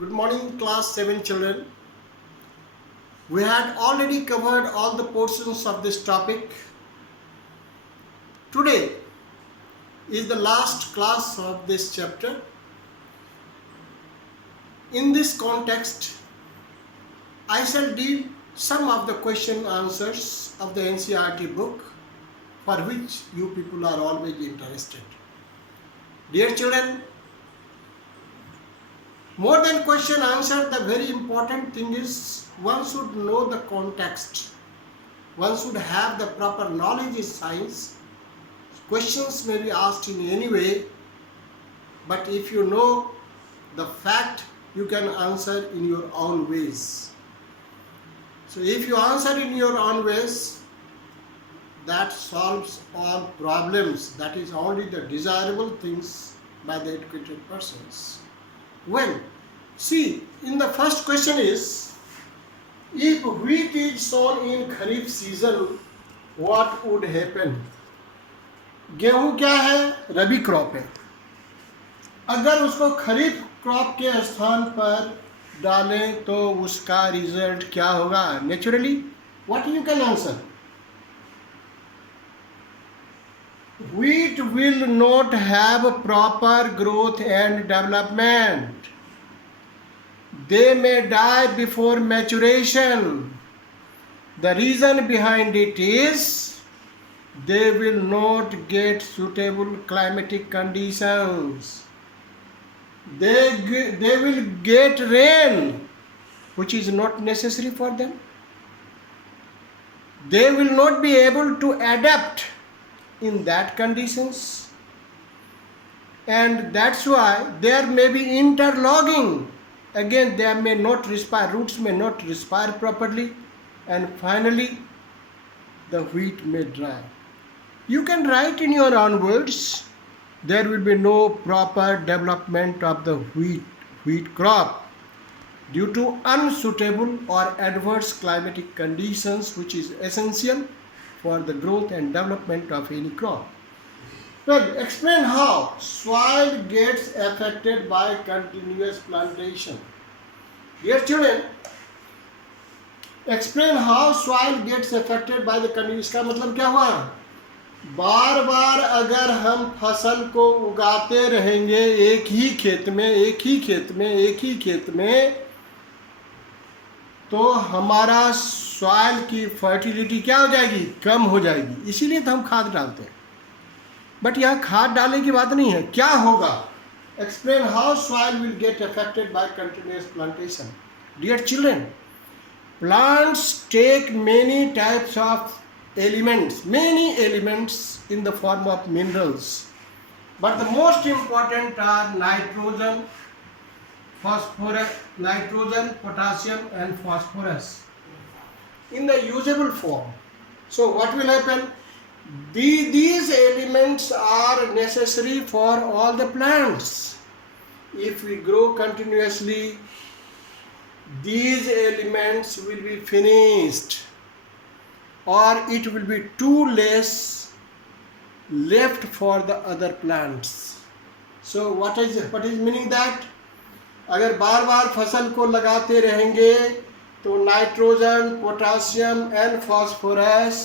Good morning, class 7 children. We had already covered all the portions of this topic. Today is the last class of this chapter. In this context, I shall deal some of the question answers of the NCERT book for which you people are always interested. Dear children, more than question answer, the very important thing is one should know the context. One should have the proper knowledge in science. Questions may be asked in any way, but if you know the fact, you can answer in your own ways. So if you answer in your own ways, that solves all problems. That is only the desirable things by the educated persons. Well, see, in the first question is, if wheat is sown in Kharif season, what would happen? गेहूं क्या है? रबी crop है. अगर उसको खरीफ crop के स्थान पर डालें तो उसका रिजल्ट क्या होगा? Naturally, what you can answer? Wheat will not have proper growth and development. They may die before maturation. The reason behind it is they will not get suitable climatic conditions. They will get rain, which is not necessary for them. They will not be able to adapt in that conditions, and that's why there may be interlogging. Again, they may not respire, roots may not respire properly, and finally the wheat may dry. You can write in your own words, there will be no proper development of the wheat crop due to unsuitable or adverse climatic conditions, which is essential for the growth and development of any crop. Well, explain how soil gets affected by continuous plantation. Dear children, explain how soil gets affected by the continuous. का मतलब क्या हुआ? बार बार अगर हम फसल को उगाते रहेंगे एक ही खेत में, तो हमारा सॉइल की फर्टिलिटी क्या हो जाएगी? कम हो जाएगी. इसीलिए तो हम खाद डालते हैं. बट यहाँ खाद डालने की बात नहीं है. क्या होगा? Explain how soil will get affected by continuous plantation. Dear children, plants take many types of elements, many elements in the form of minerals, but the most important are nitrogen, potassium and phosphorus in the usable form. So what will happen? These elements are necessary for all the plants. If we grow continuously, these elements will be finished, or it will be too less left for the other plants. So what is meaning that? अगर बार बार फसल को लगाते रहेंगे तो nitrogen, potassium and phosphorus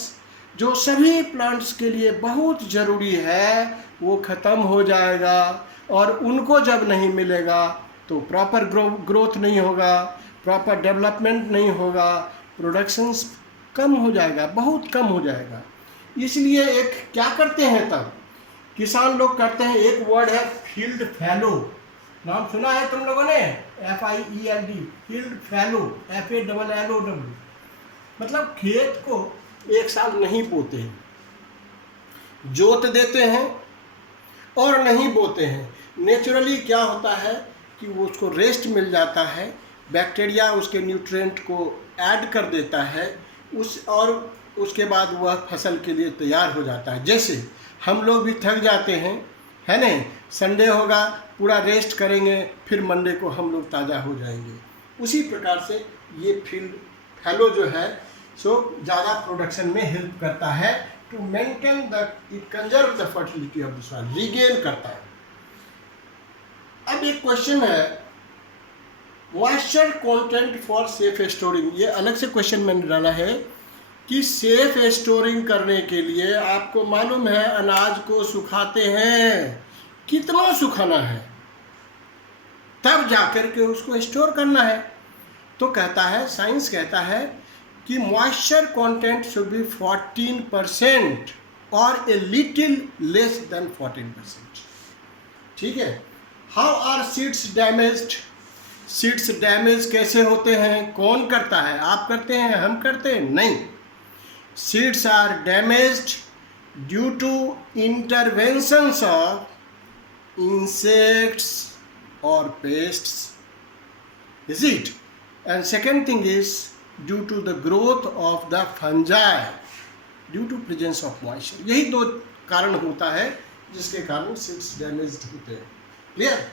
जो सभी plants के लिए बहुत ज़रूरी है वो ख़त्म हो जाएगा, और उनको जब नहीं मिलेगा तो प्रॉपर ग्रोथ नहीं होगा, प्रॉपर डेवलपमेंट नहीं होगा, प्रोडक्शंस कम हो जाएगा, बहुत कम हो जाएगा. इसलिए एक क्या करते हैं, तब किसान लोग करते हैं, एक वर्ड है फील्ड फैलो. नाम सुना है तुम लोगों ने? FIELD, फील्ड फैलो, FALLOW. मतलब खेत को एक साल नहीं बोते हैं, जोत देते हैं और नहीं बोते हैं. नेचुरली क्या होता है कि वो उसको रेस्ट मिल जाता है, बैक्टीरिया उसके न्यूट्रिएंट को ऐड कर देता है, और उसके बाद वह फसल के लिए तैयार हो जाता है. जैसे हम लोग भी थक जाते हैं, है ना? संडे होगा, पूरा रेस्ट करेंगे, फिर मंडे को हम लोग ताज़ा हो जाएंगे. उसी प्रकार से ये फील्ड फैलो जो है सो ज़्यादा प्रोडक्शन में हेल्प करता है, to maintain it conserve the fertility of the soil, regain करता है. अब एक क्वेश्चन है, moisture content for safe storing, ये अलग से क्वेश्चन मैंने डाला है कि सेफ स्टोरिंग करने के लिए आपको मालूम है अनाज को सुखाते हैं, कितना सुखाना है तब जाकर के उसको स्टोर करना है। तो कहता है, साइंस कहता है कि मॉइस्चर कंटेंट शुड बी 14% और ए लिटिल लेस देन 14%। ठीक है। How are seeds damaged? Seeds damage कैसे होते हैं? कौन करता है? आप करते हैं, हम करते हैं? नहीं। Seeds are damaged due to interventions of insects or pests, is it? And second thing is due to the growth of the fungi due to presence of moisture। यही दो कारण होता है जिसके कारण सीड्स डैमेज्ड होते हैं। Clear?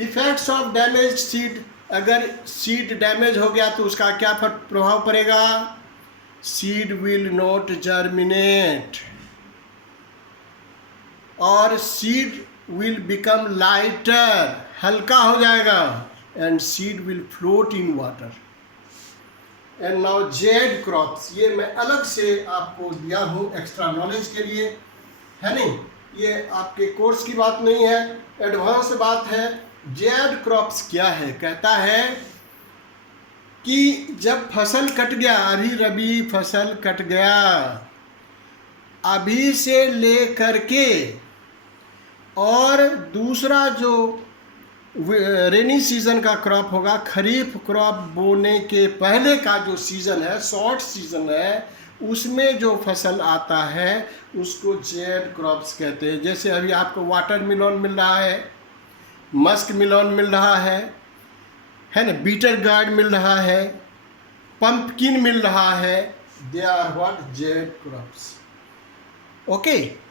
Effects of damaged seed, अगर सीड डैमेज हो गया तो उसका क्या प्रभाव पड़ेगा? सीड विल नॉट जर्मिनेट और सीड will become lighter, हल्का हो जाएगा, and seed will float in water। and now jade crops, ये मैं अलग से आपको दिया हूँ एक्स्ट्रा नॉलेज के लिए, है नहीं, ये आपके कोर्स की बात नहीं है, एडवांस बात है। जेड क्रॉप्स क्या है? कहता है कि जब फसल कट गया, अभी रबी फसल कट गया, अभी से ले करके और दूसरा जो रेनी सीजन का क्रॉप होगा, खरीफ क्रॉप बोने के पहले का जो सीजन है, शॉर्ट सीजन है, उसमें जो फसल आता है उसको जेड क्रॉप्स कहते हैं। जैसे अभी आपको वाटर मिलोन मिल रहा है, मस्क मिलोन मिल रहा है ना, बीटर गार्ड मिल रहा है, पंपकिन मिल रहा है, they are what? Zaid crops. Okay.